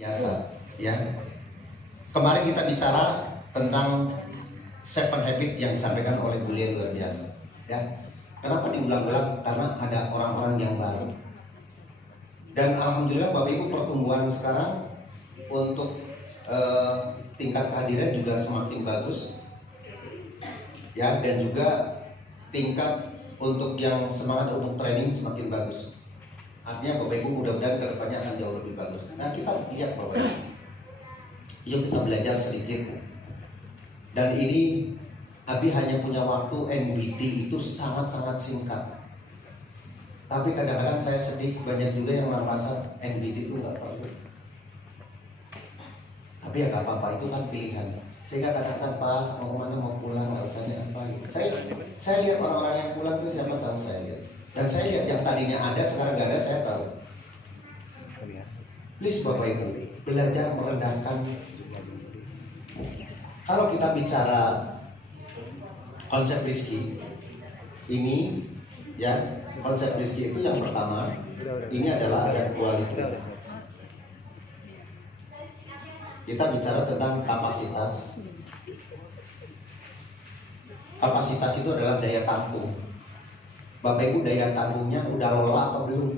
biasa ya. Kemarin kita bicara tentang 7 habit yang disampaikan oleh beliau luar biasa ya. Kenapa diulang-ulang? Karena ada orang-orang yang baru. Dan alhamdulillah Bapak Ibu pertumbuhan sekarang untuk tingkat kehadiran juga semakin bagus ya, dan juga tingkat untuk yang semangat untuk training semakin bagus. Artinya Bapak Ibu mudah-mudahan kedepannya akan jauh lebih bagus. Nah kita lihat Bapak Ibu, yuk kita belajar sedikit. Dan ini Abi hanya punya waktu NBT itu sangat-sangat singkat. Tapi kadang-kadang saya sedih, banyak juga yang merasa NBT itu nggak perlu. Tapi ya nggak apa-apa, itu kan pilihan. Sehingga kadang-kadang Pak mau kemana, mau pulang, alasannya apa gitu. Saya lihat orang-orang yang pulang itu siapa tahu saya lihat. Dan saya lihat yang tadinya ada sekarang nggak ada, saya tahu. Please Bapak Ibu, belajar merendahkan. Kalau kita bicara konsep rizki ini ya, konsep rizki itu yang pertama ini adalah ada kualitas. Kita bicara tentang kapasitas. Kapasitas itu adalah daya tampung. Bapak Ibu, daya tampungnya udah lola atau belum?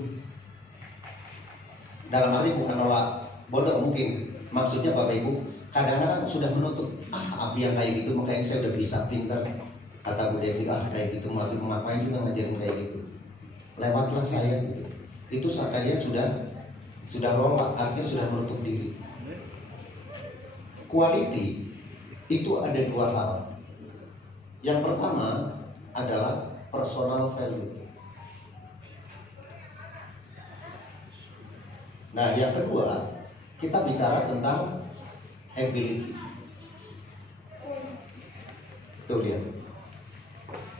Dalam arti bukan lola bodoh mungkin. Maksudnya Bapak Ibu kadang-kadang sudah menutup. Abi yang kayak gitu makanya saya udah bisa, pinter. Kata Bu Devi, kayak gitu Abi ngapain juga ngajarin kayak gitu. Lewatlah saya gitu. Itu sakanya sudah lola, artinya sudah menutup diri. Quality itu ada dua hal. Yang pertama adalah personal value. Nah, yang kedua kita bicara tentang ability. Tuh lihat.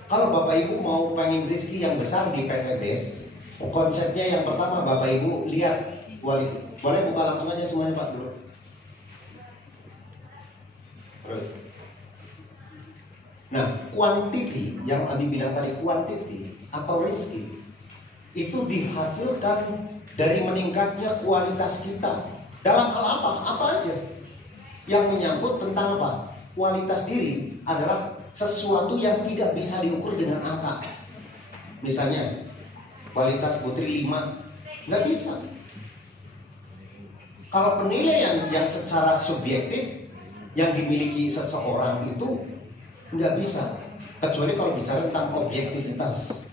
Kalau Bapak Ibu mau pengen rezeki yang besar di PT BES, konsepnya yang pertama Bapak Ibu lihat quality. Boleh buka langsung aja semuanya Pak dulu. Terus. Nah, quantity yang Abi bilang tadi, quantity atau rezeki itu dihasilkan dari meningkatnya kualitas kita. Dalam hal apa? Apa aja? Yang menyangkut tentang apa? Kualitas diri adalah sesuatu yang tidak bisa diukur dengan angka. Misalnya, kualitas Putri 5, nggak bisa. Kalau penilaian yang secara subjektif yang dimiliki seseorang itu nggak bisa, kecuali kalau bicara tentang objektivitas.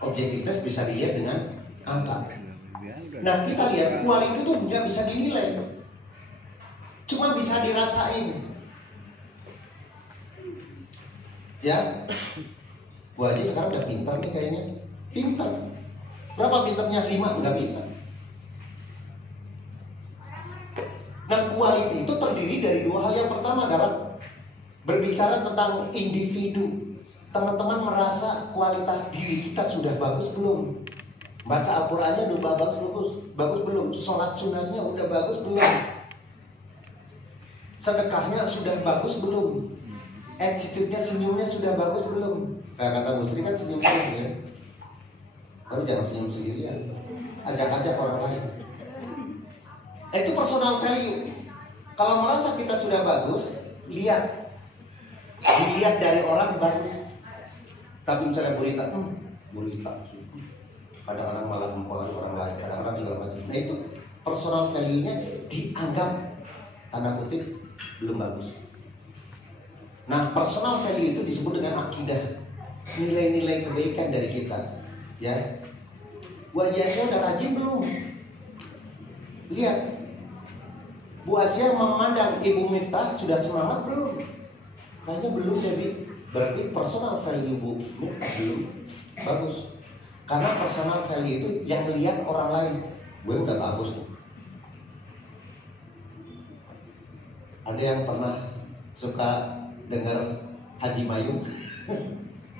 Objektivitas bisa dilihat dengan angka. Nah kita lihat kualitas itu nggak bisa dinilai, cuma bisa dirasain. Ya, Bu Haji sekarang udah pintar nih kayaknya. Pintar. Berapa pintarnya? 5, nggak bisa. Nah quality itu terdiri dari dua hal. Yang pertama adalah berbicara tentang individu. Teman-teman merasa kualitas diri kita sudah bagus belum? Baca Al-Qurannya udah bagus belum? Sholat sunatnya udah bagus belum? Sedekahnya sudah bagus belum? Attitude-nya, senyumnya sudah bagus belum? Kayak kata Musri kan senyum terus ya. Tapi jangan senyum sendirian, ajak-ajak orang lain. Itu personal value. Kalau merasa kita sudah bagus, dilihat dari orang bagus. Tapi misalnya burita, kadang-kadang malah mempengaruhi orang lain, kadang-kadang segala macam. Nah itu personal value-nya dianggap tanda kutip belum bagus. Nah personal value itu disebut dengan akidah, nilai-nilai kebaikan dari kita. Ya, Bu Asia udah rajin belum? Lihat, Bu Asia memandang Ibu Miftah sudah semangat belum? Kayaknya belum jadi. Berarti personal value Bu Miftah belum bagus. Karena personal value itu yang melihat orang lain, gue udah bagus nih. Ada yang pernah suka dengar Haji Mayung?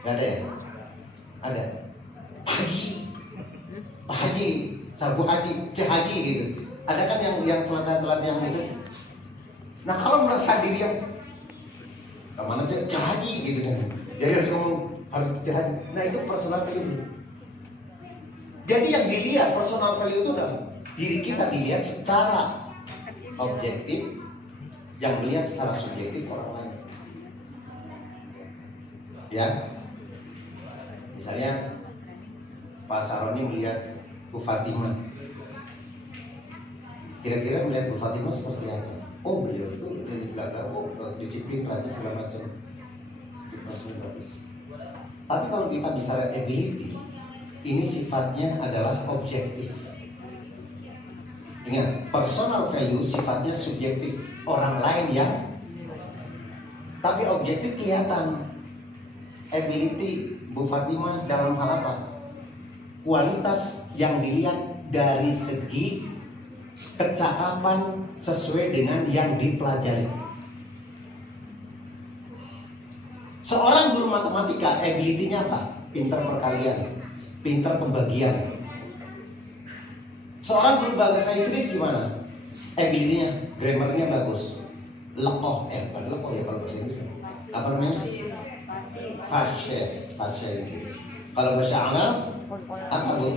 Gak ada ya? Ada. Pak Haji, Sabu Haji, Cik Haji gitu. Ada kan yang celana-celana yang gitu. Nah kalau merasa diri yang mana Cik Haji gitu kan, jadi harus ngomong harus Cik Haji. Nah itu personal value. Jadi yang dilihat personal value itu adalah diri kita dilihat secara objektif yang melihat secara subjektif orang lain. Ya, misalnya Pak Saroni melihat Bu Fatimah, kira-kira melihat Bu Fatimah seperti apa? Oh, beliau itu dari belakang, oh disiplin, rajin segala macam, bagus. Tapi kalau kita bicara ability, ini sifatnya adalah objektif. Ingat, personal value sifatnya subjektif, orang lain yang, tapi objektif kelihatan. Ability Bu Fatimah dalam hal apa? Kualitas yang dilihat dari segi kecakapan sesuai dengan yang dipelajari. Seorang guru matematika, ability-nya apa? Pintar perkalian, pintar pembagian. Seorang guru bahasa Inggris gimana? Ability-nya, grammar-nya bagus. Lekoh, bukan lekoh ya kalau bahasa Inggris. Apa namanya? Fashe gitu. Kalau bahasa Arab apa bu?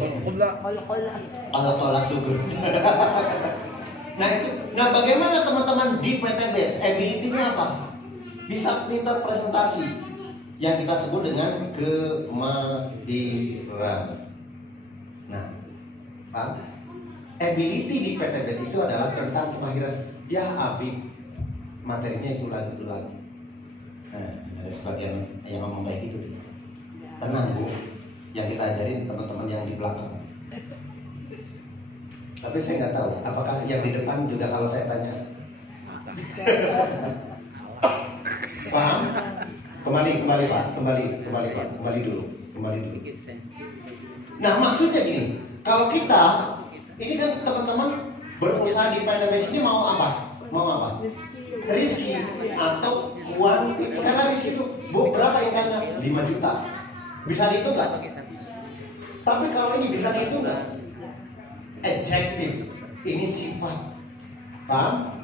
Qala subur. Nah bagaimana teman-teman di PTBS? Ability-nya apa? Bisa pintar presentasi yang kita sebut dengan kemahdiran. Nah, ability di PTBS itu adalah tentang kemahiran. Ya Habib, materinya itu lagi. Nah, ada sebagian yang ngomong kayak gitu. Tenang bu, yang kita ajarin teman-teman yang di belakang. Tapi saya nggak tahu apakah yang di depan juga kalau saya tanya. Paham? Kembali Pak, kembali dulu. Nah maksudnya gini, kalau kita ini kan teman-teman berusaha di PTBS ini mau apa? Rizki atau kuantitas, karena rizki itu berapa ikannya? 5 juta. Bisa dihitung nggak? Tapi kalau ini bisa dihitung nggak? Adjektif, ini sifat. Paham?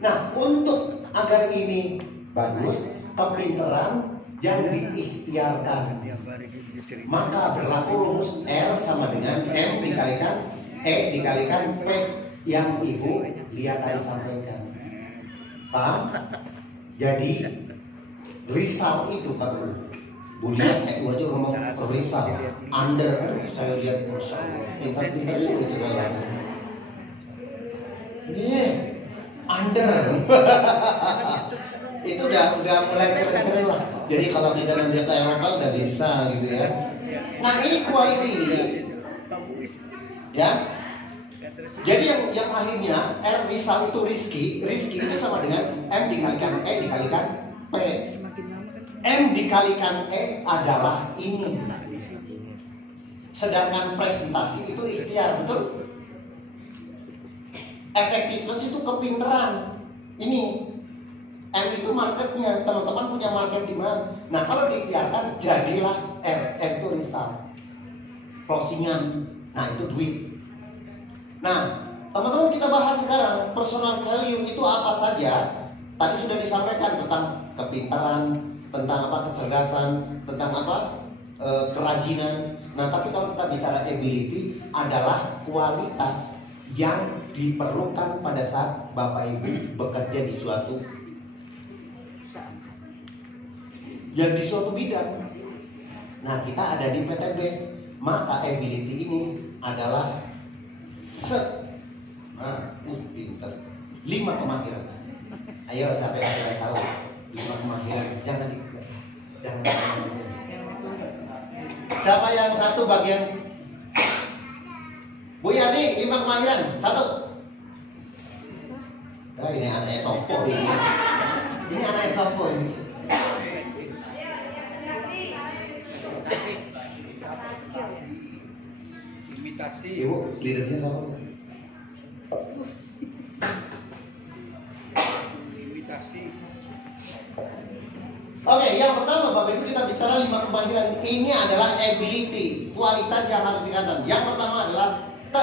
Nah, untuk agar ini bagus, kepintaran yang diikhtiarkan, maka berlaku rumus R sama dengan M dikalikan E dikalikan P yang Ibu lihat tadi sampaikan. Paham? Jadi result itu Pak Bu lihat kayak aja ngomong result under, saya lihat pintar-pintar ini segala. Under. Itu udah mulai keren-keren lah. Jadi kalau kita nanti ke Eropa udah bisa gitu ya. Nah ini quality ya. Jadi yang akhirnya R result itu rizki itu sama dengan M dikalikan E dikalikan P. M dikalikan E adalah ini. Sedangkan presentasi itu ikhtiar, betul? Efektivitas itu kepintaran. Ini M itu marketnya, teman-teman punya market di mana? Nah kalau diikhtiarkan jadilah R itu result, closingan. Nah itu duit. Nah teman-teman kita bahas sekarang personal value itu apa saja. Tadi sudah disampaikan tentang kepintaran, tentang apa kecerdasan, tentang apa kerajinan. Nah tapi kalau kita bicara ability adalah kualitas yang diperlukan pada saat Bapak Ibu bekerja di suatu bidang. Nah kita ada di PTBS, maka ability ini adalah pinter 5 kemahiran. Ayo sampai kalian tahu 5 kemahiran, jangan. Siapa yang satu bagian? Bu Yani 5 kemahiran 1. Nah, ini anak sopo ini. Ini anak sopo ini. Imitasi. Ibu, leadernya siapa? Imitasi. Oke, yang pertama Bapak Ibu kita bicara 5 kemahiran. Ini adalah ability, kualitas yang harus ditingkatkan. Yang pertama adalah T.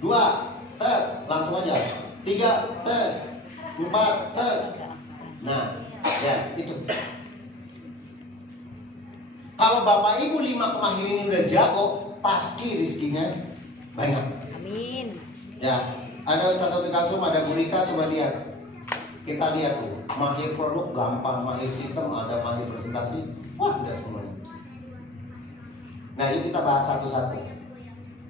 2 T, langsung aja. 3 T, 4 T. Nah, ya itu. Kalau Bapak Ibu 5 kemahiran ini udah jago, pasti rizkinya banyak. Amin. Ya, Ada satu Picasso, ada Gurika, coba lihat. Kita lihat tuh, mahir produk gampang, mahir sistem, ada mahir presentasi, wah udah semuanya. Nah ini kita bahas satu-satu.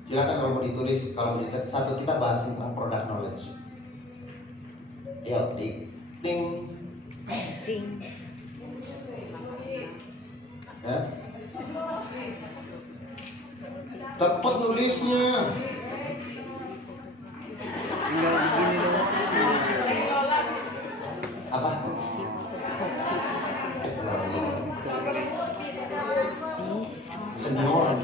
Silakan kalau mau ditulis, kalau mau ditulis satu kita bahas tentang product knowledge. Yuk, di ting. Ya. Cepat nulisnya. Tinggal begini loh. Apa? Semua orang.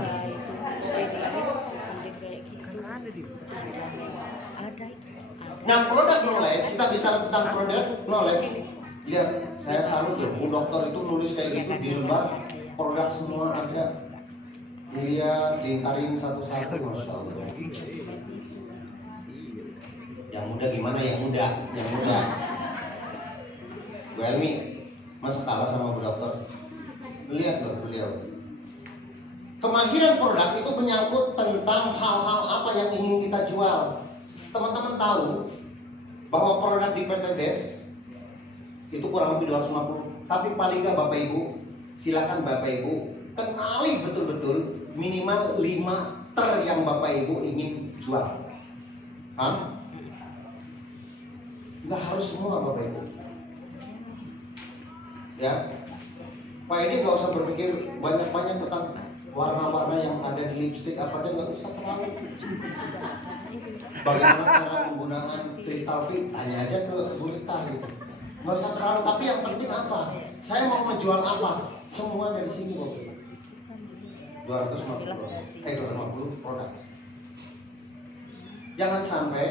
Nah, product knowledge, kita bicara tentang product knowledge. Lihat, saya salut ya, Bu Dokter itu nulis kayak gitu di lembar produk semua ada. Lihat, lingkarin satu-satu, Masya Allah. Yang muda gimana? Yang muda. Bu Elmi, masa kalah sama Bu Dokter? Lihat loh beliau. Kemahiran produk itu menyangkut tentang hal-hal apa yang ingin kita jual. Teman-teman tahu bahwa produk di PT Des itu kurang lebih 250. Tapi paling nggak Bapak Ibu, silakan Bapak Ibu kenali betul-betul minimal 5 ter yang Bapak Ibu ingin jual. Hah? Nggak harus semua Bapak Ibu. Ya, Pak ini nggak usah berpikir banyak-banyak tentang warna-warna yang ada di lipstick apa aja, nggak usah terlalu. Bagaimana cara penggunaan kristal fit, tanya aja ke Bu Rita gitu. Nggak usah terlalu, tapi yang penting apa? Saya mau menjual apa? Semua ada di sini kok. 250 produk. Jangan sampai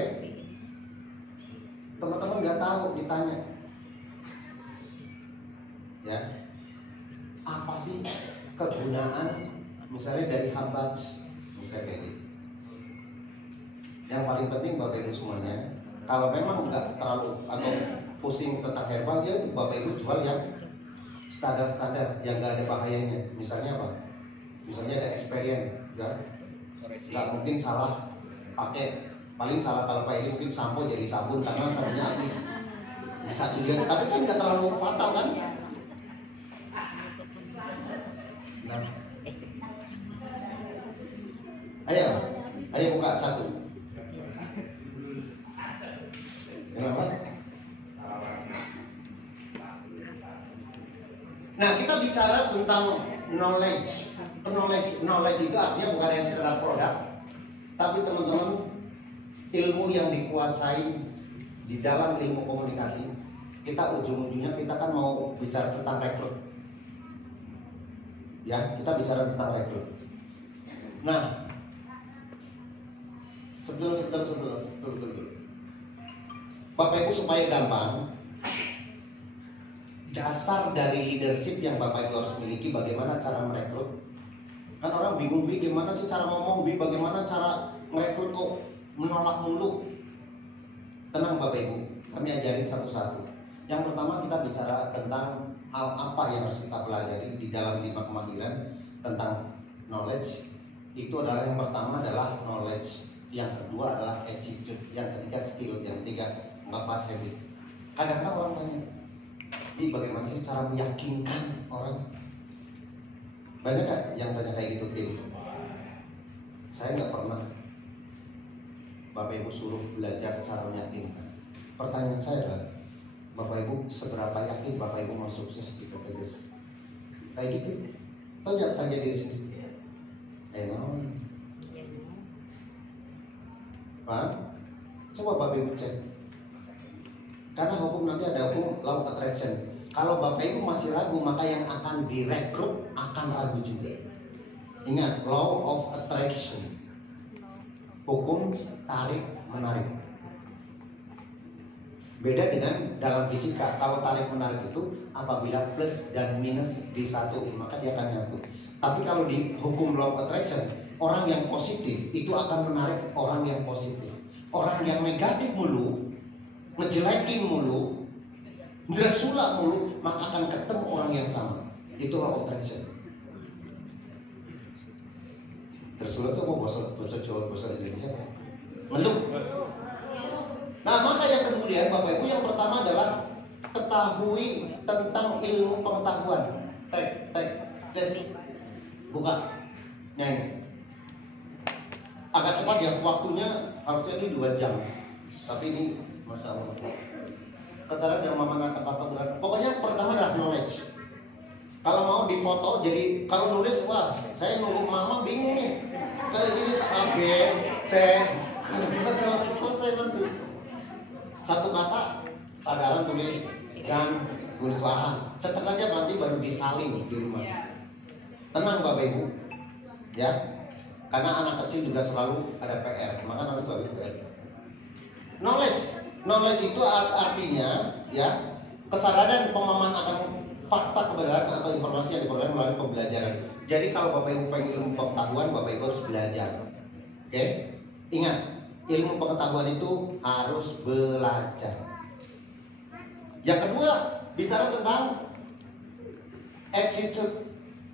teman-teman nggak tahu ditanya. Ya, apa sih kegunaan misalnya dari Habats, misalnya kayak gitu. Yang paling penting Bapak Ibu semuanya, kalau memang nggak terlalu atau pusing tentang herbal, ya itu Bapak Ibu jual yang standar-standar yang nggak ada bahayanya. Misalnya apa? Misalnya ada experience, ya nggak mungkin salah pakai. Paling salah kalau Pak ini mungkin sampo jadi sabun karena sabunnya habis. Bisa juga, tapi kan nggak terlalu fatal kan? Nah. Ayo buka satu. Kenapa? Nah, kita bicara tentang knowledge. Knowledge itu artinya bukan yang sekedar produk, tapi teman-teman, ilmu yang dikuasai di dalam ilmu komunikasi. Kita ujung-ujungnya kita kan mau bicara tentang rekrut. Ya, kita bicara tentang rekrut. Nah, sebelum. Bapak Ibu supaya gampang, dasar dari leadership yang Bapak Ibu harus miliki, bagaimana cara merekrut. Kan orang bingung, gimana sih cara ngomong, bagaimana cara merekrut kok menolak mulu. Tenang Bapak Ibu, kami ajarin satu-satu. Yang pertama kita bicara tentang hal apa yang harus kita pelajari di dalam 5 kemahiran tentang knowledge. Itu adalah yang pertama adalah knowledge, yang kedua adalah attitude, yang ketiga skill, yang ketiga keempat habit. Kadang-kadang orang tanya, ini bagaimana sih cara meyakinkan orang? Banyak gak yang tanya kayak gitu tim? Saya nggak pernah Bapak Ibu suruh belajar cara meyakinkan. Pertanyaan saya adalah, Bapak Ibu seberapa yakin Bapak Ibu mau sukses di PTBS? Kayak gitu. Tanya diri sendiri. Emang? Pak, coba Bapak Ibu cek. Karena hukum nanti ada hukum law of attraction. Kalau Bapak Ibu masih ragu, maka yang akan direkrut akan ragu juga. Ingat, law of attraction. Hukum tarik menarik. Beda dengan dalam fisika. Kalau tarik menarik itu apabila plus dan minus disatuin, maka dia akan nyatu. Tapi kalau di hukum law of attraction, orang yang positif itu akan menarik orang yang positif. Orang yang negatif mulu, ngejelekin mulu, ngesulak mulu, maka akan ketemu orang yang sama. Itu law of attraction. Tersulak itu mau bahasa Jawa, bahasa Indonesia apa? Ngeluh. Nah, maka yang kemudian Bapak Ibu, yang pertama adalah ketahui tentang ilmu pengetahuan. Tes. Buka. Nyanyi. Agak cepat ya, waktunya harusnya ini 2 jam. Tapi ini Masya Allah. Kesalahan yang mama akan fakta berat. Pokoknya pertama adalah knowledge. Kalau mau difoto, jadi kalau nulis, wah saya nunggu mama bingung nih. Kayak gini A, B, C, selesai nanti. Satu kata, sadaran tulis dan tulis wah. Cetak aja nanti baru disalin di rumah. Tenang Bapak Ibu, ya. Karena anak kecil juga selalu ada PR, maka nanti Bapak Ibu PR. Knowledge itu artinya ya kesadaran pemahaman akan fakta kebenaran atau informasi yang diperoleh melalui pembelajaran. Jadi kalau Bapak Ibu pengen ilmu pengetahuan, Bapak Ibu harus belajar. Oke? Ingat, ilmu pengetahuan itu harus belajar. Yang kedua, bicara tentang attitude.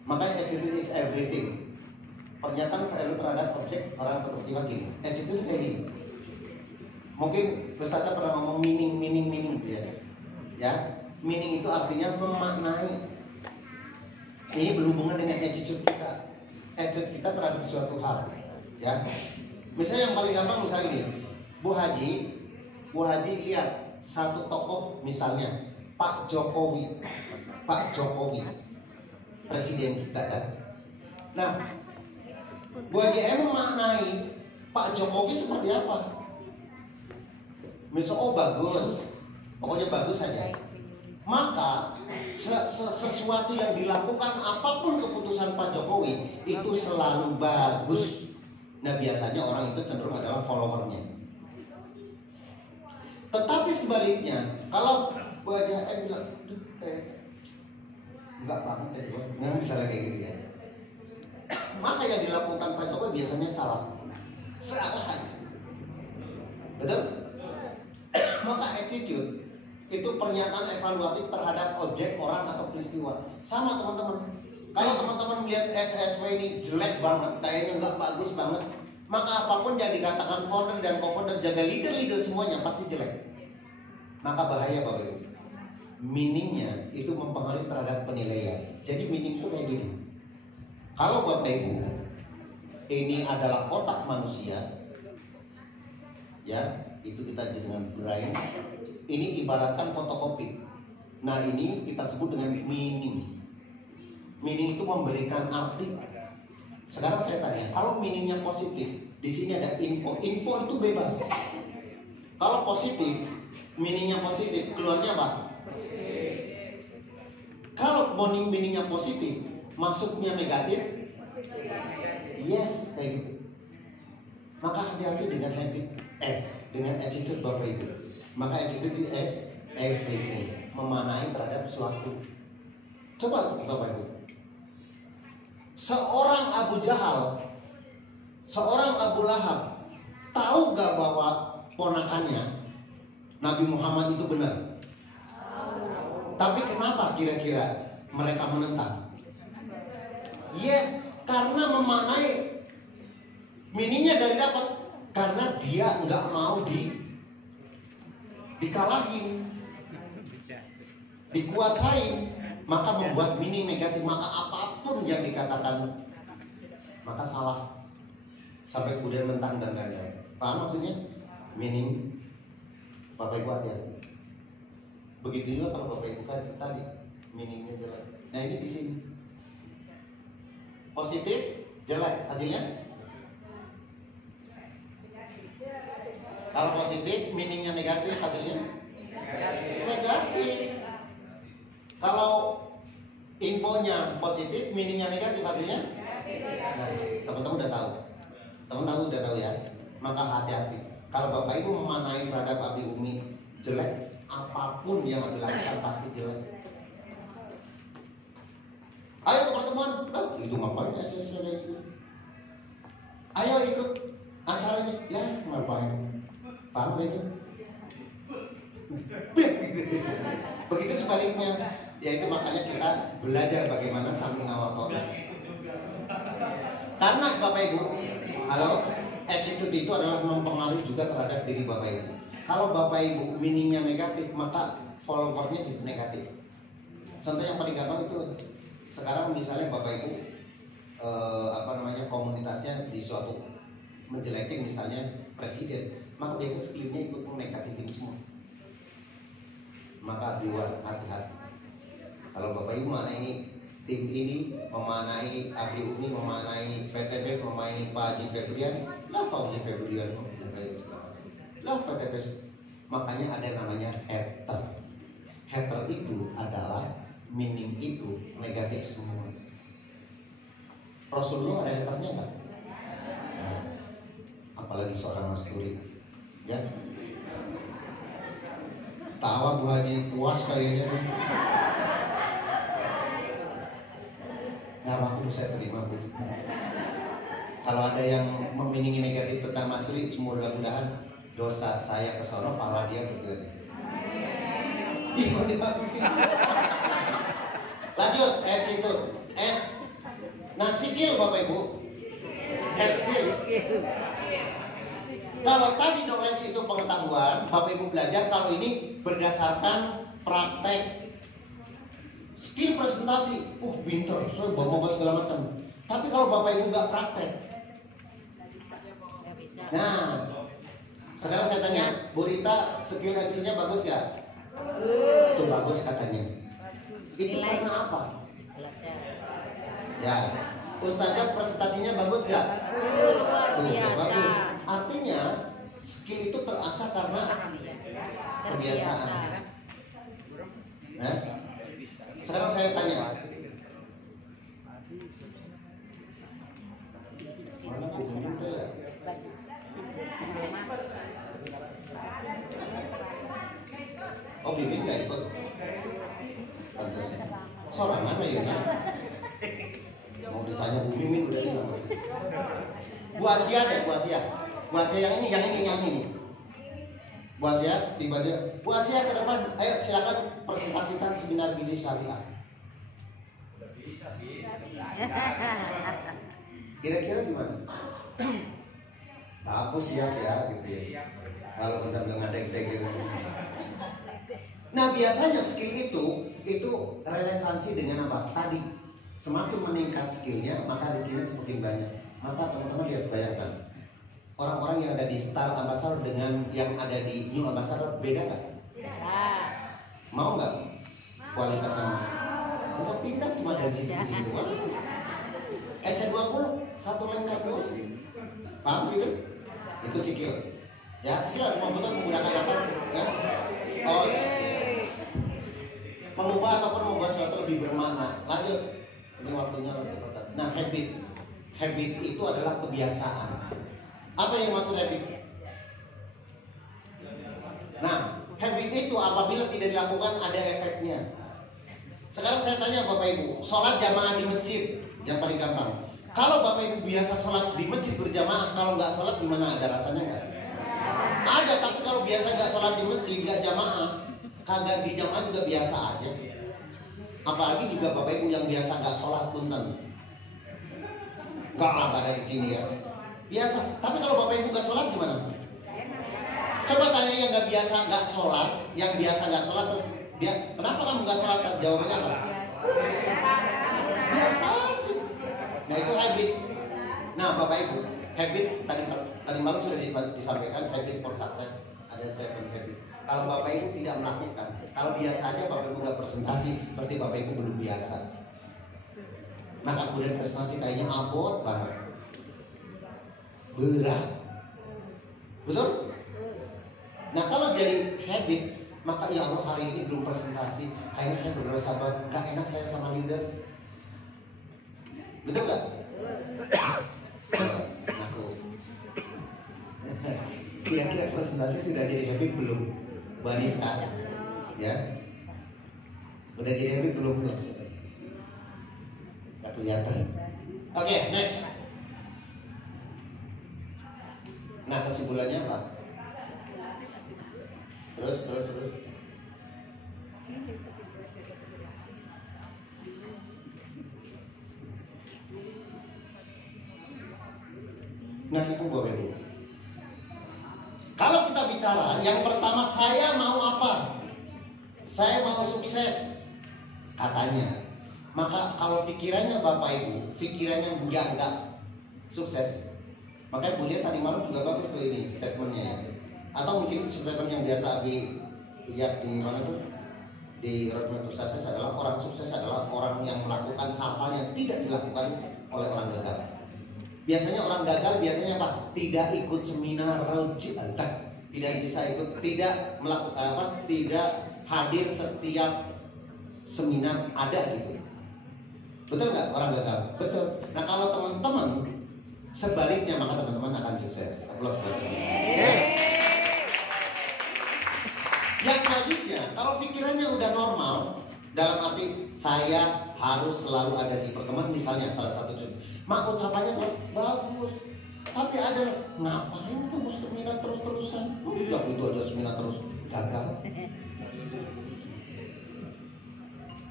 Makanya attitude is everything. Pernyataan value terhadap objek orang atau peristiwa gini. Attitude kayak gini. Mungkin Ustaz pernah ngomong meaning gitu ya. Ya, meaning itu artinya memaknai. Ini berhubungan dengan attitude kita. Attitude kita terhadap suatu hal, ya. Misalnya yang paling gampang misalnya gini. Bu Haji lihat satu tokoh misalnya Pak Jokowi, presiden kita kan. Nah, Bu Haji memaknai Pak Jokowi seperti apa? Misal, oh bagus, pokoknya bagus saja. Maka sesuatu yang dilakukan, apapun keputusan Pak Jokowi itu selalu bagus. Nah, biasanya orang itu cenderung adalah followernya. Tetapi sebaliknya, kalau Bu Haji bilang, kayak enggak banget deh gue, nggak misalnya kayak gitu ya. Maka yang dilakukan Pak Jokowi biasanya salah aja. Betul? Maka attitude itu pernyataan evaluatif terhadap objek, orang, atau peristiwa. Sama teman-teman. Kalau teman-teman melihat SSW ini jelek banget, kayaknya nggak bagus banget, maka apapun yang dikatakan founder dan co-founder, jaga leader semuanya pasti jelek. Maka bahaya Bapak Ibu. Meaningnya itu mempengaruhi terhadap penilaian. Jadi meaning itu kayak gini. Kalau Bapak Ibu ini adalah otak manusia, ya itu kita dengan brain. Ini ibaratkan fotokopi. Nah ini kita sebut dengan meaning. Meaning itu memberikan arti. Sekarang saya tanya, kalau meaningnya positif, di sini ada info. Info itu bebas. Kalau positif, meaningnya positif, keluarnya apa? Kalau meaningnya positif, masuknya negatif, yes, kayak gitu. Maka hati-hati dengan habit, dengan attitude Bapak Ibu. Maka attitude is everything, memaknai terhadap suatu. Coba Bapak Ibu. Seorang Abu Jahal, seorang Abu Lahab, tahu gak bahwa ponakannya Nabi Muhammad itu benar? Tapi kenapa kira-kira mereka menentang? Yes, karena memaknai meaningnya dari dapat. Karena dia nggak mau dikalahin, dikuasain, maka membuat meaning negatif. Maka apapun yang dikatakan maka salah, sampai kemudian mentang dan lain-lain. Paham maksudnya? Meaning Bapak Ibu hati-hati. Begitu juga kalau Bapak Ibu tadi meaningnya jelek. Nah ini di sini positif jelek hasilnya. Kalau positif, meaningnya negatif, hasilnya negatif. Kalau infonya positif, meaningnya negatif, hasilnya. Nah, teman-teman udah tahu. Teman-teman udah tahu ya. Maka hati-hati. Kalau Bapak Ibu memaknai terhadap Abi Umi jelek, apapun yang Abi lakukan pasti jelek. Ayo pertemuan, itu ngapain SSW kayak gitu? Ayo ikut acara ini, ya ngapain? Paham itu? Begitu sebaliknya, yaitu makanya kita belajar bagaimana saling awal ta'ala. Karena Bapak Ibu, halo, attitude itu adalah mempengaruhi juga terhadap diri Bapak Ibu. Kalau Bapak Ibu miningnya negatif, maka followernya juga negatif. Contoh yang paling gampang itu, sekarang misalnya Bapak Ibu komunitasnya di suatu menjelekin misalnya presiden, maka biasa skillnya ikut negatifin semua. Maka buat hati-hati. Kalau Bapak Ibu memanai tim ini, memanai ABUNI, memanai PTBS, memanai Pak Haji Febrian, lah Pak Haji Febrian, lah PTBS. Makanya ada namanya hater. Hater itu adalah meaning itu negatif semua. Rasulullah ada haternya nggak? Nah, apalagi seorang Mas Turi, ya. Tawa Bu Haji puas kayaknya tuh. Nah, aku bisa terima Bu. Kalau ada yang meminingi negatif tentang Mas Turi, mudah-mudahan dosa saya ke sono, pahala dia betul. Lanjut, S itu S. Nah, skill Bapak Ibu, skill. Kalau tadi knowledge itu pengetahuan, Bapak Ibu belajar. Kalau ini berdasarkan praktek. Skill presentasi, pinter, saya bawa segala macam. Tapi kalau Bapak Ibu nggak praktek, nah, sekarang saya tanya, Bu Rita, skill MC-nya bagus gak? Itu bagus katanya. Itu karena apa? Ya, Ustazah presentasinya bagus gak? Luar biasa. Bagus. Artinya skill itu terasah karena kebiasaan. Nah, sekarang saya tanya, mana Bu Rita ya? Oh, Bibi nggak ikut? Pantas. Sorangan kayaknya. Mau ditanya Bu Mimin udah hilang. Bu Asia deh, Bu Asia. Bu Asia yang ini. Bu Asia, tiba-tiba. Bu Asia ke depan, ayo silakan presentasikan seminar biji syariah. Kira-kira gimana? Aku siap ya, gitu ya. Kalau macam dengan deg-deg gitu. Nah, biasanya skill itu relevansi dengan apa? Tadi, semakin meningkat skillnya, maka rezekinya semakin banyak. Maka teman-teman lihat, bayangkan, orang-orang yang ada di Star Ambassador dengan yang ada di New Ambassador beda nggak? Mau nggak kualitasnya? Kita pindah cuma dari sini ke sini doang. S20 satu lengkap doang. Paham gitu? Itu skill. Ya, skill komputer menggunakan apa? Ya. Oh, mengubah ataupun membuat sesuatu lebih bermakna. Lanjut. Ini waktunya untuk protes. Nah, habit itu adalah kebiasaan. Apa yang maksud habit? Nah, habit itu apabila tidak dilakukan ada efeknya. Sekarang saya tanya Bapak Ibu, sholat jamaah di masjid yang paling gampang. Kalau Bapak Ibu biasa sholat di masjid berjamaah, kalau nggak sholat gimana? Ada rasanya nggak? Ada, tapi kalau biasa nggak sholat di masjid, nggak jamaah, kagak di jamaah juga biasa aja. Apalagi juga Bapak Ibu yang biasa nggak sholat punten, nggak ada di sini ya. Biasa, tapi kalau Bapak Ibu nggak sholat gimana? Coba tanya yang nggak biasa nggak sholat, yang biasa nggak sholat terus dia, kenapa kamu nggak sholat? Jawabannya apa? Biasa aja. Nah, itu habit. Nah, Bapak Ibu, habit tadi malam sudah disampaikan habit for success, ada 7 habit. Kalau Bapak Ibu tidak melakukan, kalau biasa aja Bapak Ibu nggak presentasi, berarti Bapak Ibu belum biasa. Maka kemudian presentasi kayaknya abot banget, berat, betul? Nah, kalau jadi habit, maka ya Allah hari ini belum presentasi, kayaknya saya berdosa banget, gak enak saya sama leader, betul nggak? Aku kira-kira presentasi sudah jadi habit belum? Bu Anissa, ya, udah jadi habit belum? Gak kelihatan. Oke, next. Nah, kesimpulannya apa? Terus. Nah, Ibu Bapak Ibu, kalau kita bicara bicara, yang pertama saya mau apa? Saya mau sukses, katanya. Maka kalau pikirannya Bapak Ibu, pikirannya enggak sukses, makanya Bu Lia tadi malam juga bagus tuh ini statementnya ya. Atau mungkin statement yang biasa Abi lihat di mana tuh, di Roadmap to Success adalah orang sukses adalah orang yang melakukan hal-hal yang tidak dilakukan oleh orang gagal. Biasanya orang gagal biasanya apa? Tidak ikut seminar, tidak bisa ikut, tidak melakukan apa? Tidak hadir setiap seminar ada gitu. Betul nggak orang gagal? Betul. Nah kalau teman-teman sebaliknya maka teman-teman akan sukses. Aplaus buat teman-teman. Yang selanjutnya, kalau pikirannya udah normal, dalam arti saya harus selalu ada di pertemuan, misalnya salah satu contoh, maka ucapannya terus bagus. Tapi ada ngapain kamu seminar terus-terusan? Ya itu aja seminar terus gagal.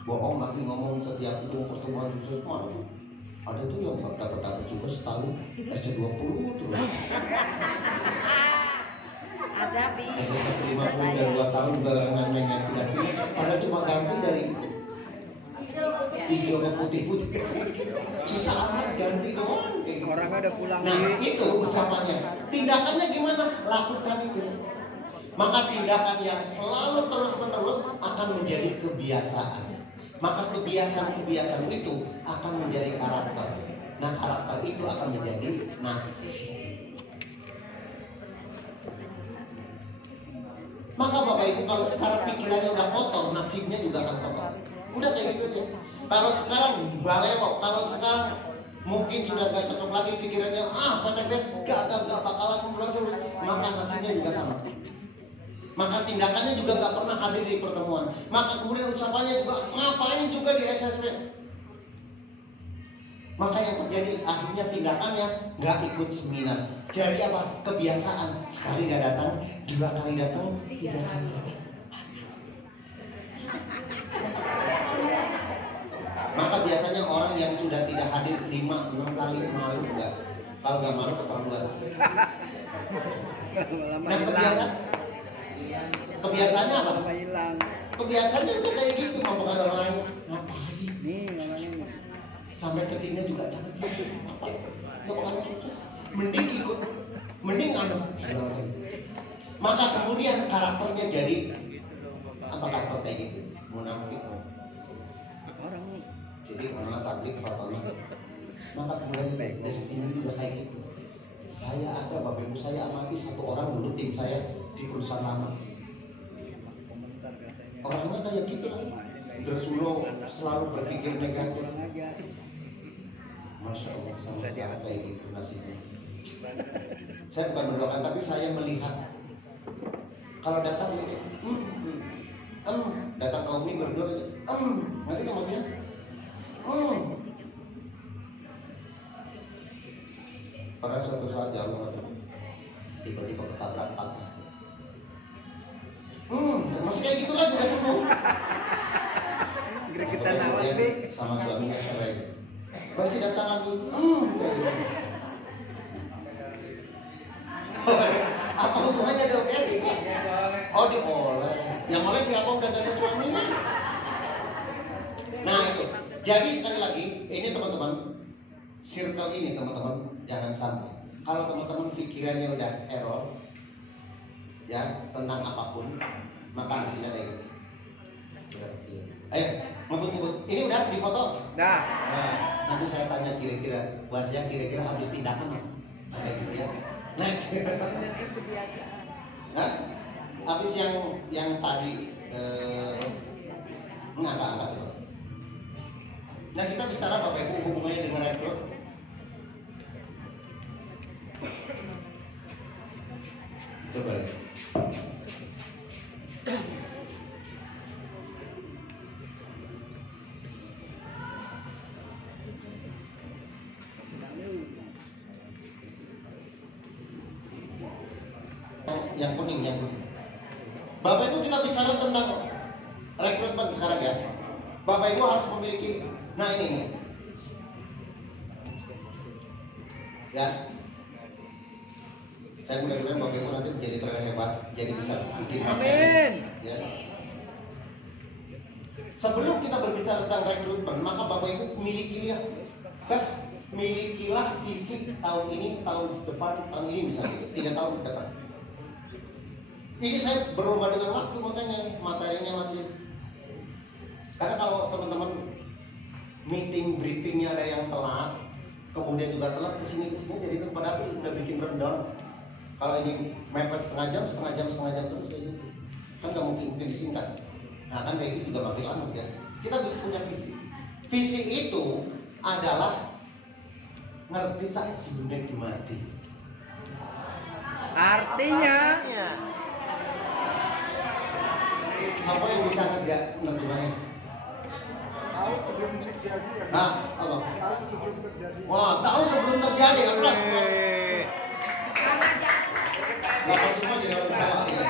Bohong tapi ngomong setiap itu pertemuan sukses mana tuh? Ada tuh yang dapat juga setahun SC20 terus. Ada bi. SC150 dan 2 tahun juga namanya tidak pilih. Padahal cuma ganti dari hijau ke putih-putih. Susah amat ganti doang. Orang ada pulang. Nah itu ucapannya. Tindakannya gimana? Lakukan itu. Maka tindakan yang selalu terus-menerus akan menjadi kebiasaan. Maka kebiasaan-kebiasaan itu akan menjadi karakter. Nah karakter itu akan menjadi nasib. Maka Bapak Ibu kalau sekarang pikirannya udah kotor, nasibnya juga akan kotor. Udah kayak gitu ya. Kalau sekarang balelo, kalau sekarang mungkin sudah gak cocok lagi pikirannya, PTBS gak bakalan memulai, maka nasibnya juga sama. Maka tindakannya juga gak pernah hadir di pertemuan. Maka kemudian ucapannya juga ngapain juga di SSW. Maka yang terjadi akhirnya tindakannya gak ikut seminar. Jadi apa? Kebiasaan. Sekali gak datang, 2 kali datang, 3 kali datang. Maka biasanya orang yang sudah tidak hadir 5-6 kali malu enggak. Kalau gak malu keterlaluan. Nah kebiasaannya apa? Kebiasaannya udah kayak gitu, mau bukan orang lain. Ngapain? Nih, namanya nih. Sampai ke timnya juga jangan ngapain? Gak bakalan sukses. Mending ikut, mending Maka kemudian karakternya jadi apa karakter kayak gitu? Munafik. Orang Jadi karena tablik fatona. Maka kemudian destiny juga kayak gitu. Saya ada, Bapak Ibu saya amati satu orang dulu tim saya di perusahaan lama. Orangnya kayak gitu kan, tersulo selalu berpikir negatif. Masya Allah, sama sekarang kayak gitu nasibnya. Saya bukan mendoakan, tapi saya melihat kalau datang itu, datang kaum ini berdua itu, ngerti kan maksudnya? Pada suatu saat jalan tiba-tiba ketabrak patah. Masih kayak gitu lagi udah sembuh. kita nawat bi. Sama suaminya cerai. Masih datang lagi. Kayak gitu. Apa hubungannya dong ya sih? Oh dioleh. Yang oleh siapa udah gak ada suaminya? Nah itu. Jadi sekali lagi ini teman-teman, circle ini teman-teman jangan sampai. Kalau teman-teman pikirannya udah error, ya tentang apapun, maka hasilnya kayak gitu. Ayo, ngebut-ngebut. Ini udah di foto? Dah. Nah, nanti saya tanya kira-kira, buasnya kira-kira habis tindakan apa? Kayak gitu ya. Next. Hah? Habis yang tadi angka coba. Nah kita bicara Bapak Ibu hubungannya dengan rekrut. Coba lihat. Yang kuning. Bapak Ibu kita bicara tentang rekrutmen sekarang ya. Bapak Ibu harus memiliki, nah ini nih. Ya. Saya mudah-mudahan Bapak Ibu nanti menjadi trainer hebat, jadi bisa bikin konten. Amin. Ya. Sebelum kita berbicara tentang rekrutmen, maka Bapak Ibu milikilah visi tahun ini, tahun depan, tahun ini misalnya 3 tahun ke depan. Ini saya berlomba dengan waktu, makanya materinya masih. Karena kalau teman-teman meeting briefingnya ada yang telat, kemudian juga telat kesini jadi pada udah bikin rundown. Kalau ini mepet setengah jam terus kayak gitu, kan nggak mungkin disingkat. Nah kan kayak gitu juga makin lama ya. Kita punya visi. Visi itu adalah ngerti saat dunia mati. Artinya Siapa yang bisa kerja nerjemahin? Tahu sebelum terjadi ya. Hah? Apa? Tahu sebelum terjadi. Wah, tahu sebelum terjadi apa? Bapak semua jadi orang Jawa ya.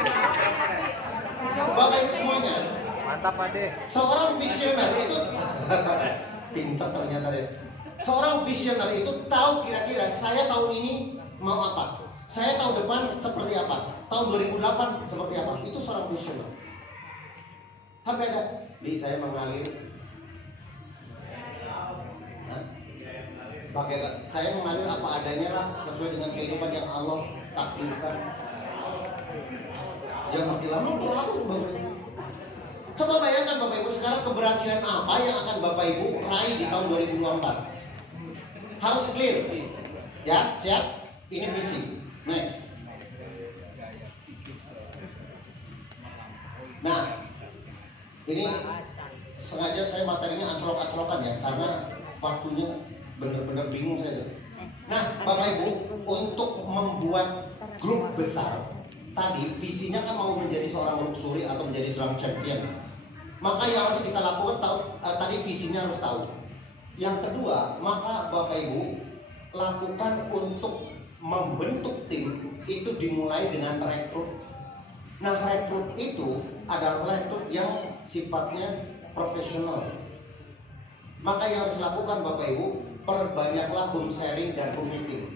Bapak Ibu semuanya. Mantap Ade. Seorang visioner itu pintar ternyata ya. Seorang visioner itu tahu kira-kira saya tahun ini mau apa. Saya tahun depan seperti apa. Tahun 2008 seperti apa. Itu seorang visioner. Sampai ada di saya mengalir. Pakai saya mengalir apa adanya lah sesuai dengan kehidupan yang Allah takdirkan. Yang makin lama berlalu Bapak Ibu. Coba bayangkan Bapak Ibu sekarang keberhasilan apa yang akan Bapak Ibu raih di tahun 2024. Harus clear. Ya, siap? Ini visi. Next. Nah, ini sengaja saya materinya aclok-aclokan ya, karena waktunya benar-benar bingung saja. Nah, Bapak Ibu, untuk membuat grup besar, tadi visinya kan mau menjadi seorang luxury atau menjadi seorang champion. Maka yang harus kita lakukan tadi visinya harus tahu. Yang kedua, maka Bapak Ibu lakukan untuk membentuk tim itu dimulai dengan rekrut. Nah, rekrut itu adalah rekrut yang sifatnya profesional. Maka yang harus dilakukan Bapak Ibu, perbanyaklah home sharing dan home meeting.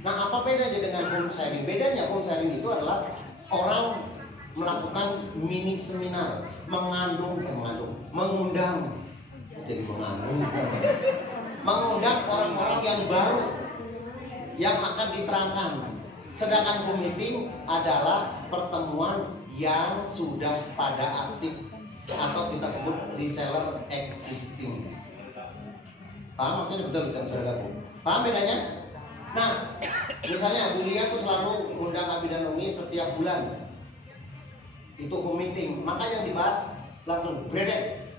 Nah, apa bedanya dengan home sharing? Bedanya home sharing itu adalah orang melakukan mini seminar, mengundang orang-orang yang baru yang akan diterangkan. Sedangkan home meeting adalah pertemuan yang sudah pada aktif atau kita sebut reseller existing. Paham maksudnya? Betul kan saudara gabung? Paham bedanya? Nah, misalnya Bu Lia tuh selalu undang Abi dan Umi setiap bulan. Itu home meeting. Maka yang dibahas langsung bredek.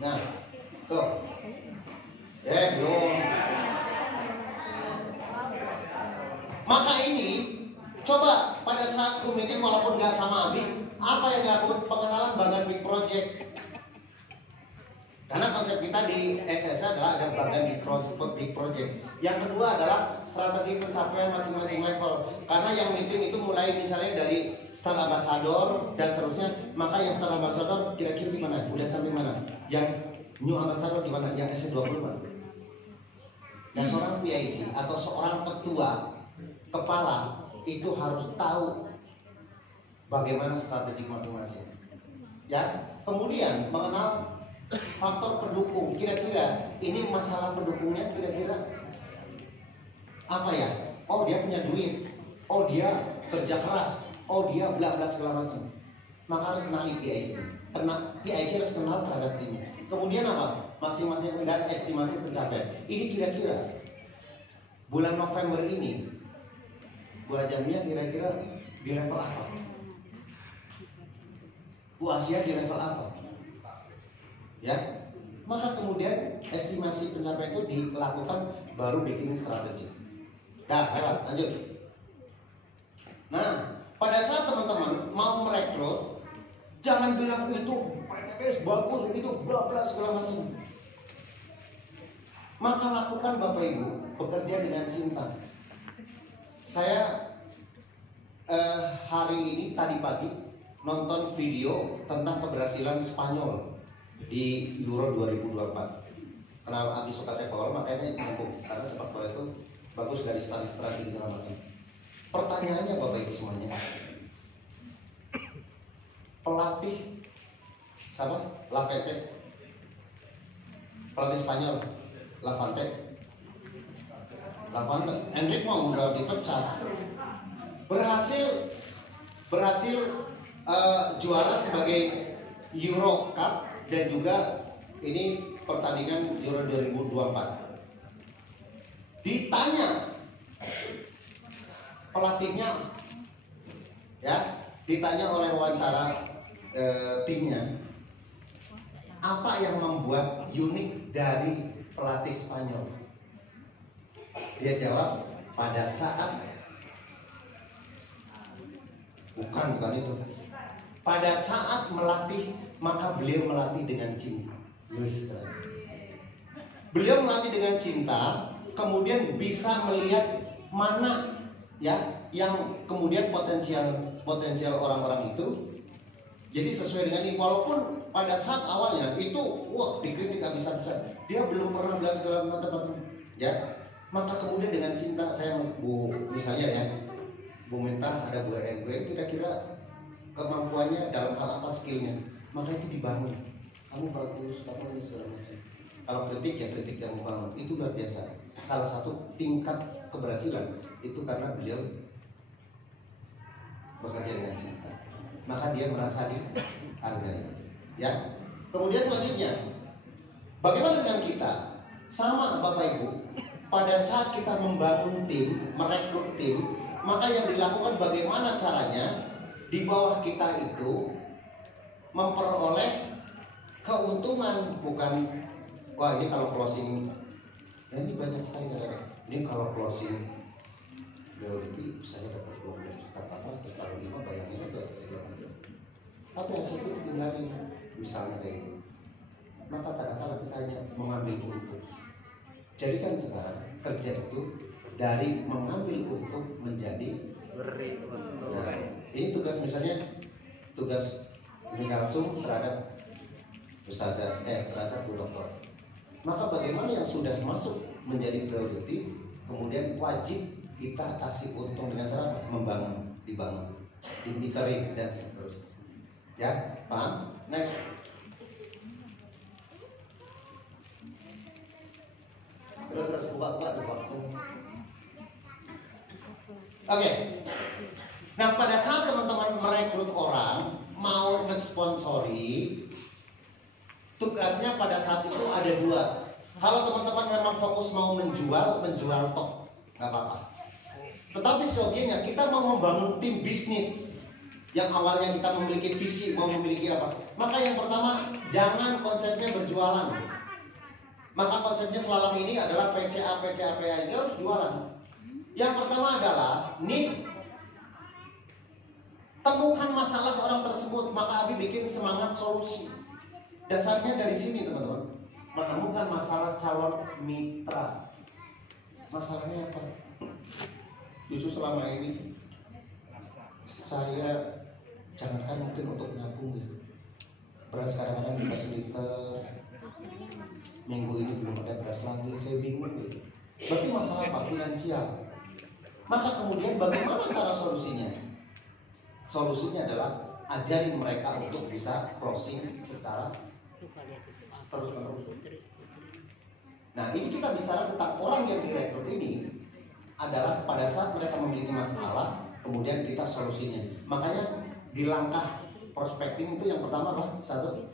Nah, tuh. Belum. Maka ini coba pada saat home meeting walaupun nggak sama Abi, apa yang dilakukan? Pengenalan bagian big project. Karena konsep kita di SS adalah ada bagian big project. Yang kedua adalah strategi pencapaian masing-masing level. Karena yang meeting itu mulai misalnya dari Star Ambassador dan seterusnya. Maka yang Star Ambassador kira-kira gimana? Udah sampai mana? Yang New Ambassador gimana? Yang S20 mana? Nah, seorang PIC atau seorang ketua kepala itu harus tahu bagaimana strategi masing-masing. Ya, kemudian mengenal faktor pendukung. Kira-kira ini masalah pendukungnya kira-kira apa ya? Oh, dia punya duit. Oh, dia kerja keras. Oh, dia bla bla segala macam. Maka harus kenali PIC. PIC harus kenal terhadap timnya. Kemudian apa? Masing-masing dan estimasi pencapaian. Ini kira-kira bulan November ini Bu Ajamnya kira-kira di level apa? Bu Asia di level apa? Ya, maka kemudian estimasi pencapaian itu dilakukan baru bikin strategi. Nah, lewat, lanjut. Nah, pada saat teman-teman mau merekrut, jangan bilang itu PNS bagus, itu bla bla segala macam. Maka lakukan Bapak Ibu bekerja dengan cinta. Saya hari ini tadi pagi nonton video tentang keberhasilan Spanyol di Euro 2024. Karena Abi suka sepak bola makanya mendukung, karena sepak bola itu bagus dari strategi segala macam. Pertanyaannya Bapak Ibu semuanya, pelatih siapa? Lafete, pelatih Spanyol, Lavante, Enrique mau udah dipecat, berhasil juara sebagai Euro Cup dan juga ini pertandingan Euro 2024. Ditanya pelatihnya, ya, ditanya oleh wawancara timnya, apa yang membuat unik dari pelatih Spanyol? Dia jawab, pada saat bukan itu. Pada saat melatih, maka beliau melatih dengan cinta. Beliau melatih dengan cinta, kemudian bisa melihat mana ya yang kemudian potensial orang-orang itu. Jadi sesuai dengan ini, walaupun pada saat awalnya itu wah dikritik habis-habisan, dia belum pernah belajar dalam matematika, ya. Maka kemudian dengan cinta saya misalnya ya, Bu Minta ada Bu NW, kira-kira kemampuannya dalam hal apa, skillnya, maka itu dibangun. Kamu bagus, kamu ini segala macam. Kalau kritik ya kritik yang membangun, itu luar biasa. Salah satu tingkat keberhasilan itu karena beliau bekerja dengan cinta, maka dia merasa dihargai. Ya. Kemudian selanjutnya, bagaimana dengan kita? Sama Bapak Ibu, pada saat kita membangun tim, merekrut tim, maka yang dilakukan bagaimana caranya di bawah kita itu memperoleh keuntungan, bukan wah ini kalau closing, ya ini banyak sekali kan, ini kalau closing BODP saya dapat 12 juta apa, terus kalau 5 bayangin aja segala macam. Apa yang saya tinggalin misalnya kayak gitu. Maka kadang-kadang kita hanya mengambil untung. Jadi kan sekarang kerja itu dari mengambil untung menjadi beri untung. nah, ini tugas misalnya tugas langsung terhadap terhadap Bu Dokter. Maka bagaimana yang sudah masuk menjadi priority, kemudian wajib kita kasih untung dengan cara membangun, dibangun, dimiterin dan seterusnya. Ya, paham? Next. Terus buka di waktu. Oke. Nah, pada saat teman-teman merekrut orang, mau mensponsori, tugasnya pada saat itu ada dua. Kalau teman-teman memang fokus mau menjual tok, nggak apa-apa. Tetapi sebagiannya kita mau membangun tim bisnis yang awalnya kita memiliki visi, mau memiliki apa. Maka yang pertama, jangan konsepnya berjualan. Maka konsepnya selalu ini adalah PCA, itu harus jualan. Yang pertama adalah need. Temukan masalah orang tersebut, maka Abi bikin semangat solusi. Dasarnya dari sini teman-teman, menemukan masalah calon mitra. Masalahnya apa? Justru selama ini saya jangankan mungkin untuk nabung gitu. Beras kadang-kadang 5 liter, minggu ini belum ada beras lagi, saya bingung gitu. Berarti masalah apa? Finansial. Maka kemudian bagaimana cara solusinya? Solusinya adalah ajarin mereka untuk bisa closing secara terus-menerus. Nah, ini kita bicara tentang orang yang direkrut ini adalah pada saat mereka memiliki masalah, kemudian kita solusinya. Makanya di langkah prospecting itu yang pertama apa? Satu,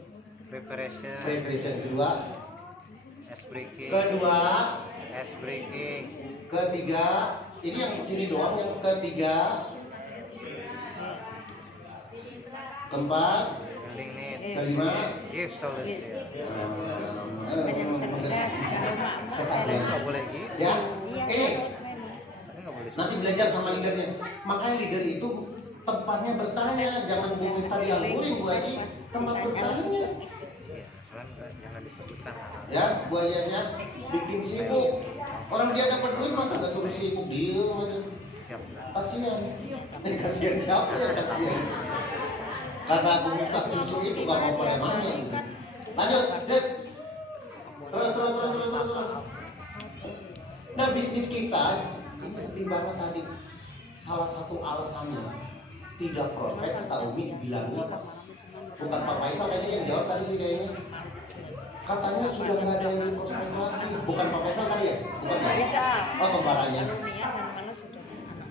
preparation. Kedua, ketiga, ini yang sini doang. Yang ketiga, keempat, kelima, give solution. Nggak boleh gitu. Ya, ini nanti belajar sama leadernya. Makanya leader itu tempatnya bertanya, jangan bumi tadi anggurin Bu Haji, tempat bertanya. Jangan disebutkan. Ya, Bu Hajinya bikin sibuk. Orang dia dapat duit masa nggak suruh sibuk, diem aja. Kasihan. Kasihan siapa ya, kasihan. Kata aku minta justru itu gak mau pada mana gitu. Lanjut, set. Terus. Nah, bisnis kita ini seperti banget tadi. salah satu alasannya tidak prospek, kata Umi bilangnya apa? Bukan Pak Faisal kayaknya yang jawab tadi sih kayaknya. Katanya sudah nggak ada yang di prospek lagi. Bukan Pak Faisal tadi ya? Bukan ya? Oh, kembarannya.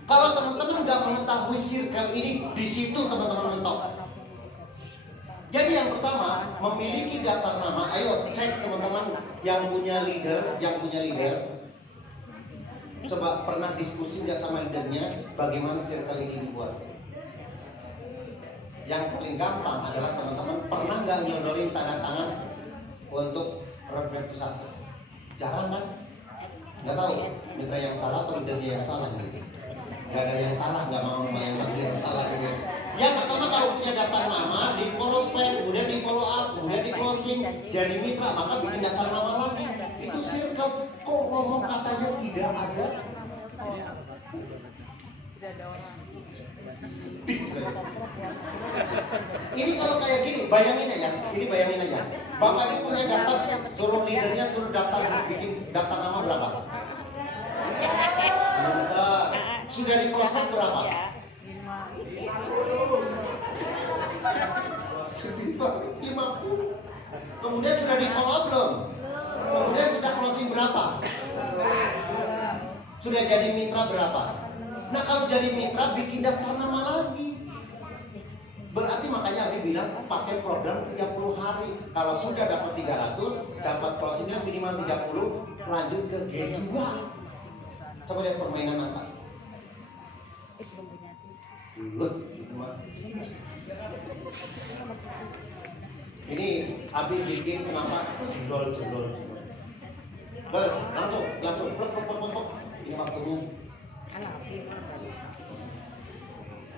Kalau teman-teman nggak mengetahui circle ini, di situ teman-teman mentok. Jadi yang pertama, memiliki daftar nama. Ayo cek teman-teman yang punya leader, coba pernah diskusi nggak sama leadernya bagaimana circle ini dibuat? Yang paling gampang adalah teman-teman pernah nggak nyodorin tanda tangan untuk roadmap to success? Jarang kan? Nggak tahu mitra yang salah atau leadernya yang salah gitu. Nggak ada yang salah, nggak mau yang yang salah gitu. Yang pertama, kalau punya daftar nama, di prospek, kemudian di follow up, kemudian di closing, jadi mitra, maka bikin daftar nama lagi. Itu circle. Kok ngomong katanya tidak ada? Ini kalau kayak gini, bayangin aja. Bapak Ibu punya daftar, suruh leadernya suruh daftar, bikin daftar nama berapa? Sudah di prospek berapa? 50. Kemudian sudah di follow up belum? Kemudian sudah closing berapa? Sudah jadi mitra berapa? Nah, kalau jadi mitra bikin daftar nama lagi. Berarti makanya Abi bilang pakai program 30 hari. Kalau sudah dapat 300, dapat closingnya minimal 30, lanjut ke G2. Coba lihat permainan angka. Gitu mah. Ini Abi bikin kenapa jendol. Langsung, plek. Ini waktunya.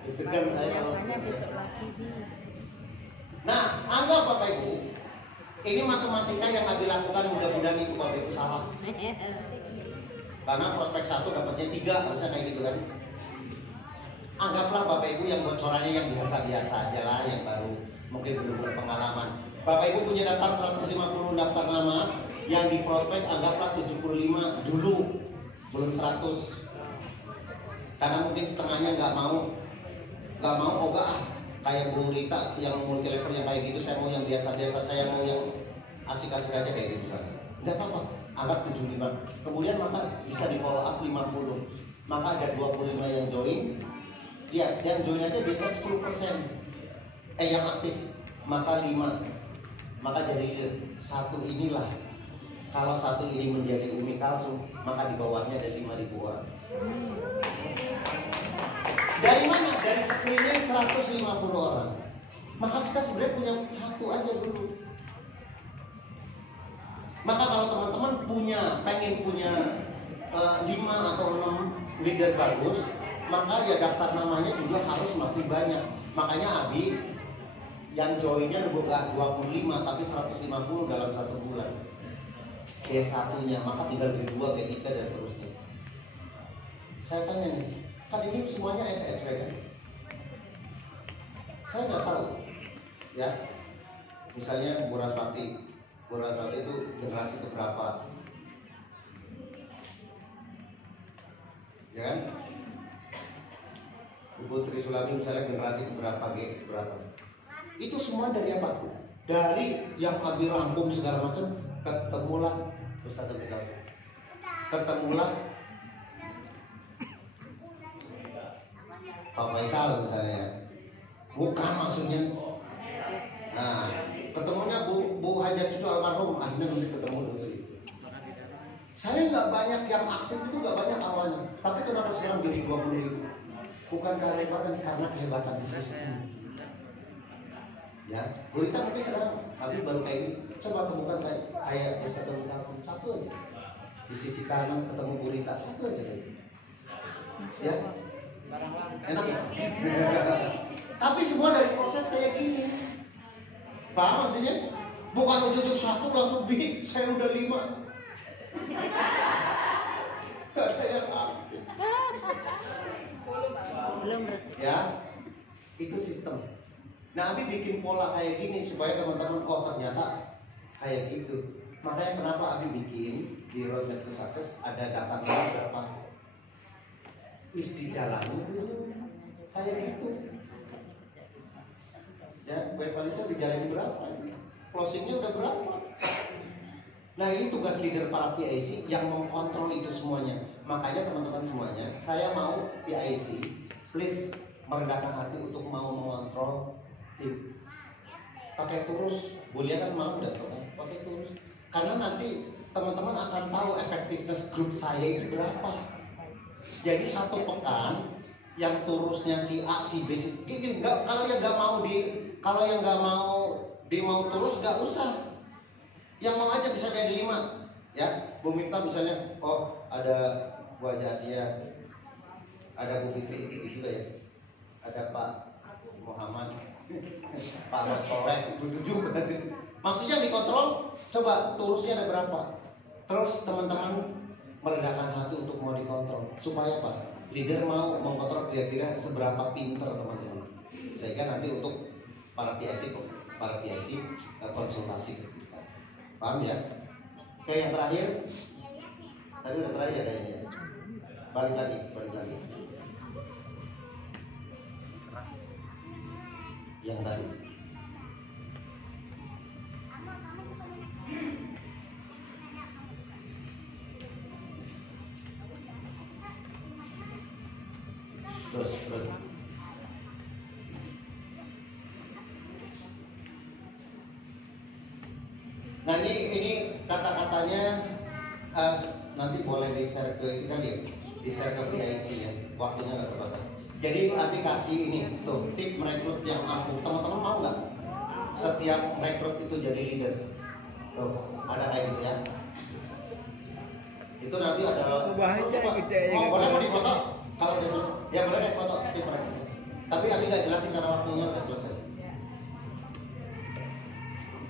Deg-degan saya kalau. Nah, anggap Bapak Ibu, ini matematika yang Abi lakukan, mudah-mudahan itu Bapak Ibu salah. Karena prospek 1 dapatnya 3, harusnya kayak gitu kan. Anggaplah Bapak Ibu yang bocorannya yang biasa-biasa aja lah, yang baru, mungkin belum berpengalaman. Bapak Ibu punya daftar 150 daftar nama, yang di prospek anggaplah 75 dulu, belum 100. Karena mungkin setengahnya nggak mau kayak Bu Rita yang multi level yang kayak gitu, saya mau yang biasa-biasa, saya mau yang asik-asik aja kayak gitu misalnya. Nggak apa-apa, anggap 75. Kemudian maka bisa di follow up 50. Maka ada 25 yang join. Ya, yang join aja biasa 10%. Yang aktif, maka 5. Maka jadi 1 inilah. Kalau 1 ini menjadi Umi Kalsum, maka di bawahnya ada 5.000 orang. Dari mana? Dari screening 150 orang. Maka kita sebenarnya punya 1 aja dulu. Maka kalau teman-teman pengen punya 5 atau 6 leader bagus, maka ya daftar namanya juga harus makin banyak. Makanya Abi yang joinnya bukan 25 tapi 150 dalam 1 bulan. G1-nya, maka tinggal G2, G3 dan seterusnya. Saya tanya nih, kan ini semuanya SSW kan? Saya nggak tahu, ya. Misalnya Bu Raswati itu generasi keberapa? Ya kan? Ibu Tri Sulami misalnya generasi keberapa, G berapa? Itu semua dari apa? Dari yang Abi rangkum segala macam, ketemulah Ustaz Abdul Ghafur. Ketemulah Pak Faisal misalnya, bukan maksudnya. Nah, ketemunya Bu Hajat Cucu almarhum, akhirnya nanti ketemu dulu. Saya nggak banyak yang aktif, itu nggak banyak awalnya. Tapi kenapa sekarang jadi 20.000? Bukan kehebatan, karena kehebatan sistem. Ya, berita mungkin sekarang Abi baru kayak ini. Coba temukan kayak Ustaz Abdul Ghafur, 1 aja. Di sisi kanan ketemu Burita, 1 aja kayak gitu. Ya, enak ya? Tapi semua dari proses kayak gini. Paham maksudnya? Bukan ujung-ujung 1 langsung bikin, saya udah 5. Gak ada yang aktif. Belum rezeki. Ya, itu sistem. Nah, Abi bikin pola kayak gini supaya teman-teman, oh ternyata kayak gitu. Makanya kenapa Abi bikin di Roadmap to Success ada daftar nama berapa? Wis dijalani kayak gitu. Ya, Bu Evanisa dijalani berapa? Closingnya udah berapa? Nah, ini tugas leader para PIC yang mengkontrol itu semuanya. Makanya teman-teman semuanya, saya mau PIC please merendahkan hati untuk mau mengontrol tim. Pakai Turus, Bulia kan malam udah tahu kan? Pakai Turus. Karena nanti teman-teman akan tahu efektivitas grup saya itu berapa. Jadi satu pekan yang Turusnya si A, si B, si gini, kalau yang nggak mau Turus nggak usah. Yang mau aja bisa jadi 5, ya. Bu Miftah misalnya, oh ada Bu Haji Asia, ada Bu Fitri itu juga ya, ada Pak Muhammad, Pak Ahmad Soleh itu 7. Maksudnya dikontrol, coba Turusnya ada berapa? Terus teman-teman merendahkan hati untuk mau dikontrol, supaya apa? Leader mau mengkontrol kira-kira seberapa pinter teman-teman, sehingga nanti untuk para PIC konsultasi ke kita. Paham ya? Oke, yang terakhir tadi udah terakhir ya kayaknya ya. Balik lagi yang tadi. Terus. Nah ini kata-katanya nanti boleh di-share ke kita ya, di-share ke PIC ya, waktunya nggak terbatas. Jadi aplikasi ini tuh tip merekrut yang ampuh, teman-teman mau nggak? Setiap rekrut itu jadi leader, tuh ada kayak gitu ya. Itu nanti ada. Boleh mau difoto? Kalau udah selesai, ya boleh deh foto tip merekrut. Tapi kami nggak jelasin karena waktunya udah selesai.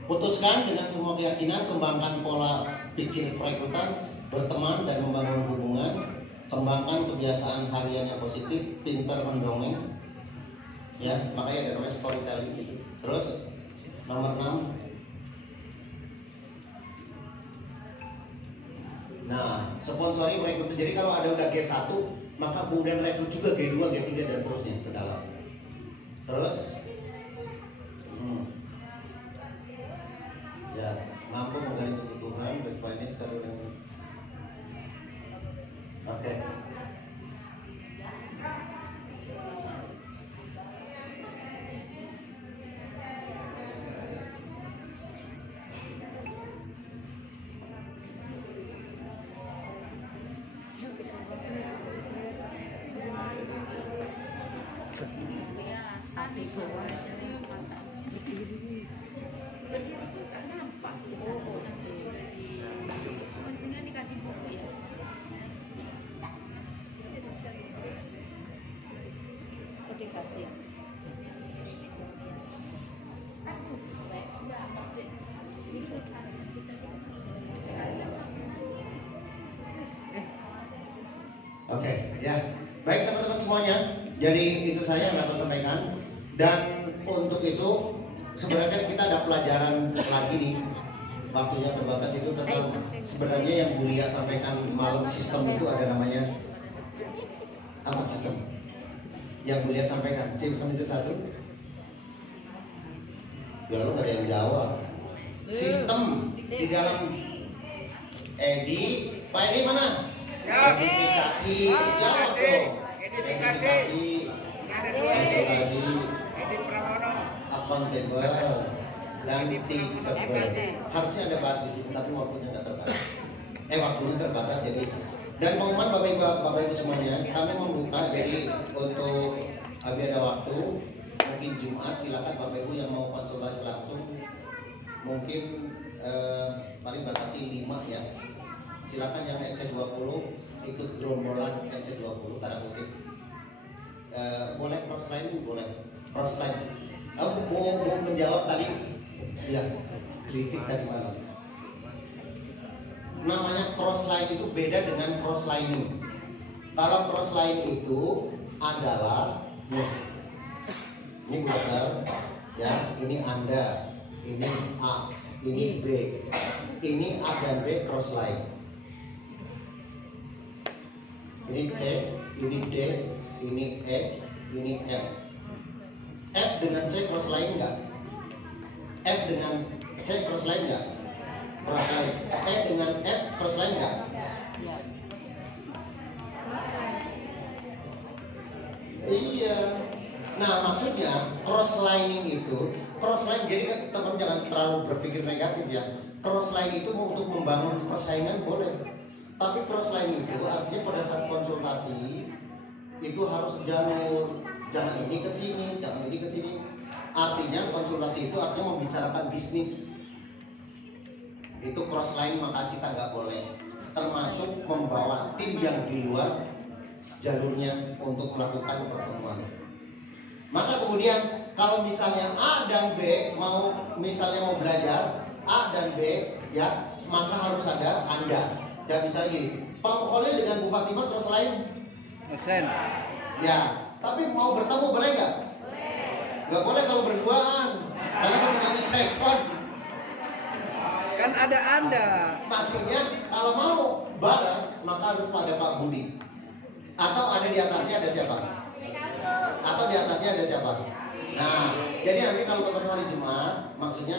Putuskan dengan semua keyakinan, kembangkan pola pikir perekrutan, berteman dan membangun hubungan, kembangkan kebiasaan harian yang positif, pintar mendongeng, ya makanya ada namanya storytelling gitu. Terus nomor 6, nah sponsori perekrut. Jadi kalau ada udah G1, maka kemudian rekrut juga G2, G3 dan seterusnya ke dalam. Terus ya mampu menggali kebutuhan berkelanjutan cari dengan oke. Oke, ya. Baik teman-teman semuanya. Jadi itu saya yang dapat sampaikan. Dan untuk itu sebenarnya kita ada pelajaran lagi nih. Waktunya terbatas itu tentang sebenarnya yang Bu Lia sampaikan malam sistem itu ada namanya apa sistem? Yang Bu Lia sampaikan sistem itu satu. Ya lu nggak ada yang jawab. Sistem di dalam Edi, Pak Edi mana? Edifikasi, jawab dong. Edifikasi, konsultasi, akuntabel, dan teachable. Harusnya ada bahas di situ, tapi waktunya nggak terbatas. Waktunya terbatas jadi. Dan pengumuman Bapak Ibu semuanya, kami membuka jadi untuk ada waktu mungkin Jumat, silakan Bapak Ibu yang mau konsultasi langsung mungkin paling batasi 5 ya. Silakan yang SC20 ikut gerombolan SC20 tanda kutip. Boleh crossline, boleh crossline. Aku mau menjawab tadi ya kritik tadi malam. Namanya crossline itu beda dengan crosslining. Kalau crossline itu adalah ini brother ya, ini Anda, ini A, ini B, ini A dan B crossline. Ini C, ini D, ini E, ini F. F dengan C cross line enggak? F dengan C cross line enggak? Barangkali E dengan F cross line enggak? Iya. Nah, maksudnya cross lining itu, cross line, jadi kan teman jangan terlalu berpikir negatif ya. Cross line itu untuk membangun persaingan boleh, tapi cross line itu artinya pada saat konsultasi itu harus jalur, jangan ini ke sini, jangan ini ke sini. Artinya konsultasi itu artinya membicarakan bisnis. Itu cross line, maka kita nggak boleh, termasuk membawa tim yang di luar jalurnya untuk melakukan pertemuan. Maka kemudian kalau misalnya A dan B misalnya mau belajar A dan B ya, maka harus ada Anda. Ya bisa gini, Pak Mukholil dengan Bu Fatimah cross line. Ya, tapi mau bertemu boleh nggak? Nggak boleh kalau berduaan, karena ketika ini sekon. Kan ada Anda. Maksudnya kalau mau bareng maka harus pada Pak Budi. Atau ada di atasnya ada siapa? Atau di atasnya ada siapa? Nah, jadi nanti kalau ketemu hari Jumat, maksudnya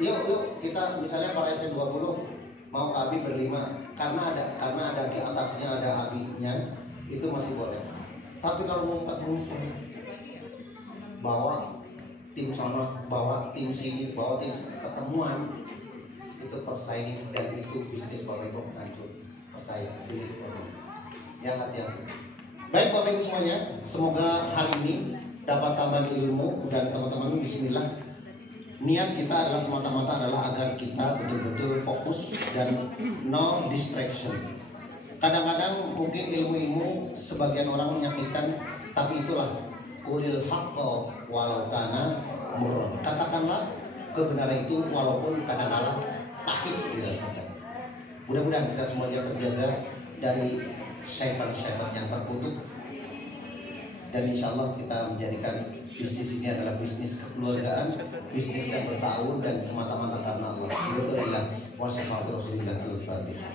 yuk kita misalnya para SN20 mau ke Abi berlima, karena ada di atasnya ada Abinya, itu masih boleh. Tapi kalau ngumpet-ngumpet, bawa tim sana, bawa tim sini, bawa tim ketemuan, itu persaingan dan itu bisnis Bapak Ibu hancur. Percaya, believe me. Ya, hati-hati. Baik Bapak Ibu semuanya, semoga hari ini dapat tambahan ilmu dan teman-teman bismillah. Niat kita adalah semata-mata adalah agar kita betul-betul fokus dan no distraction. Kadang-kadang mungkin ilmu-ilmu sebagian orang menyakitkan, tapi itulah qulil haqqo walau kana murran. Katakanlah kebenaran itu walaupun kadang-kadang pahit dirasakan. Mudah-mudahan kita semua terjaga dari syaitan-syaitan yang terkutuk, dan insya Allah kita menjadikan bisnis ini adalah bisnis kekeluargaan, bisnis yang bertahun dan semata-mata karena Allah. Alhamdulillah, wa sallallahu alaihi wasallam. Al-Fatihah.